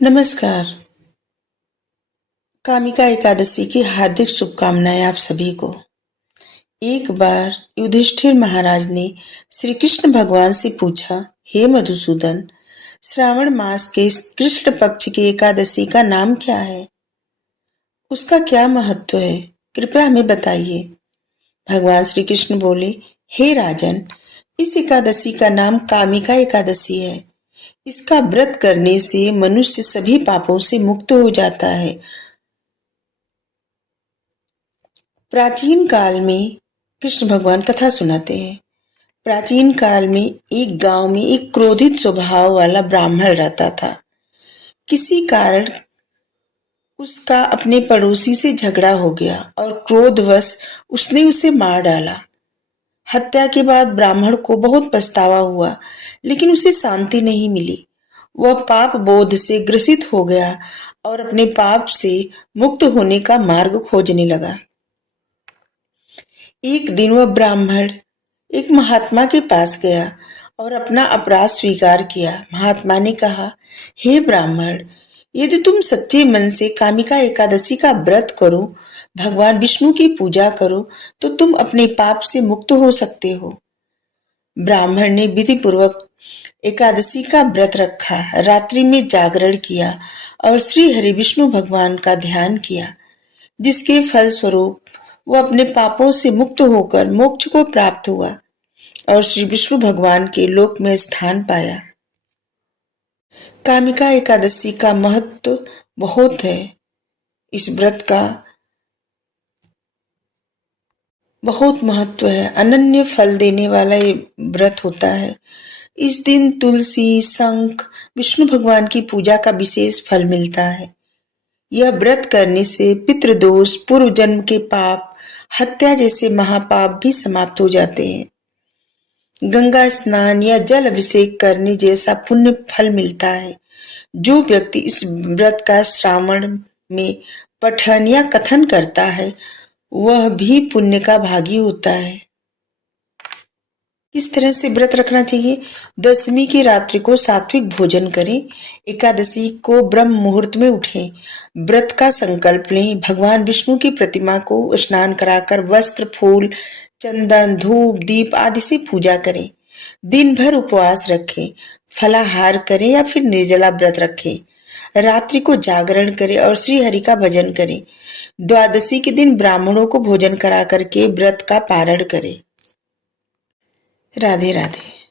नमस्कार। कामिका एकादशी की हार्दिक शुभकामनाएं आप सभी को। एक बार युधिष्ठिर महाराज ने श्री कृष्ण भगवान से पूछा, हे मधुसूदन, श्रावण मास के कृष्ण पक्ष की एकादशी का नाम क्या है? उसका क्या महत्व है? कृपया हमें बताइए। भगवान श्री कृष्ण बोले, हे राजन, इस एकादशी का नाम कामिका एकादशी है। इसका व्रत करने से मनुष्य सभी पापों से मुक्त हो जाता है। प्राचीन काल में कृष्ण भगवान कथा सुनाते हैं। प्राचीन काल में एक गांव में एक क्रोधित स्वभाव वाला ब्राह्मण रहता था। किसी कारण उसका अपने पड़ोसी से झगड़ा हो गया और क्रोधवश उसने उसे मार डाला। हत्या के बाद ब्राह्मण को बहुत पछतावा हुआ, लेकिन उसे शांति नहीं मिली। वह पाप बोध से ग्रसित हो गया और अपने पाप से मुक्त होने का मार्ग खोजने लगा। एक दिन वह ब्राह्मण एक महात्मा के पास गया और अपना अपराध स्वीकार किया। महात्मा ने कहा, हे ब्राह्मण, यदि तुम सच्चे मन से कामिका एकादशी का व्रत करो, भगवान विष्णु की पूजा करो, तो तुम अपने पाप से मुक्त हो सकते हो। ब्राह्मण ने विधि पूर्वक एकादशी का व्रत रखा, रात्रि में जागरण किया और श्री हरि विष्णु भगवान का ध्यान किया, जिसके फल स्वरूप वह अपने पापों से मुक्त होकर मोक्ष को प्राप्त हुआ और श्री विष्णु भगवान के लोक में स्थान पाया। कामिका एकादशी का महत्व बहुत है। इस व्रत का बहुत महत्व है। अनन्य फल देने वाला ये व्रत होता है। इस दिन तुलसी, शंख, विष्णु भगवान की पूजा का विशेष फल मिलता है। यह व्रत करने से पितृदोष, पूर्व जन्म के पाप, हत्या जैसे महापाप भी समाप्त हो जाते हैं। गंगा स्नान या जल अभिषेक करने जैसा पुण्य फल मिलता है। जो व्यक्ति इस व्रत का श्रावण में पठन या कथन करता है, वह भी पुण्य का भागी होता है। किस तरह से व्रत रखना चाहिए? दशमी की रात्रि को सात्विक भोजन करें। एकादशी को ब्रह्म मुहूर्त में उठें। व्रत का संकल्प लें। भगवान विष्णु की प्रतिमा को स्नान कराकर वस्त्र, फूल, चंदन, धूप, दीप आदि से पूजा करें। दिन भर उपवास रखें। फलाहार करें या फिर निर्जला व्रत रखें। रात्रि को जागरण करें और श्री हरि का भजन करें। द्वादशी के दिन ब्राह्मणों को भोजन करा करके व्रत का पारण करें। राधे राधे।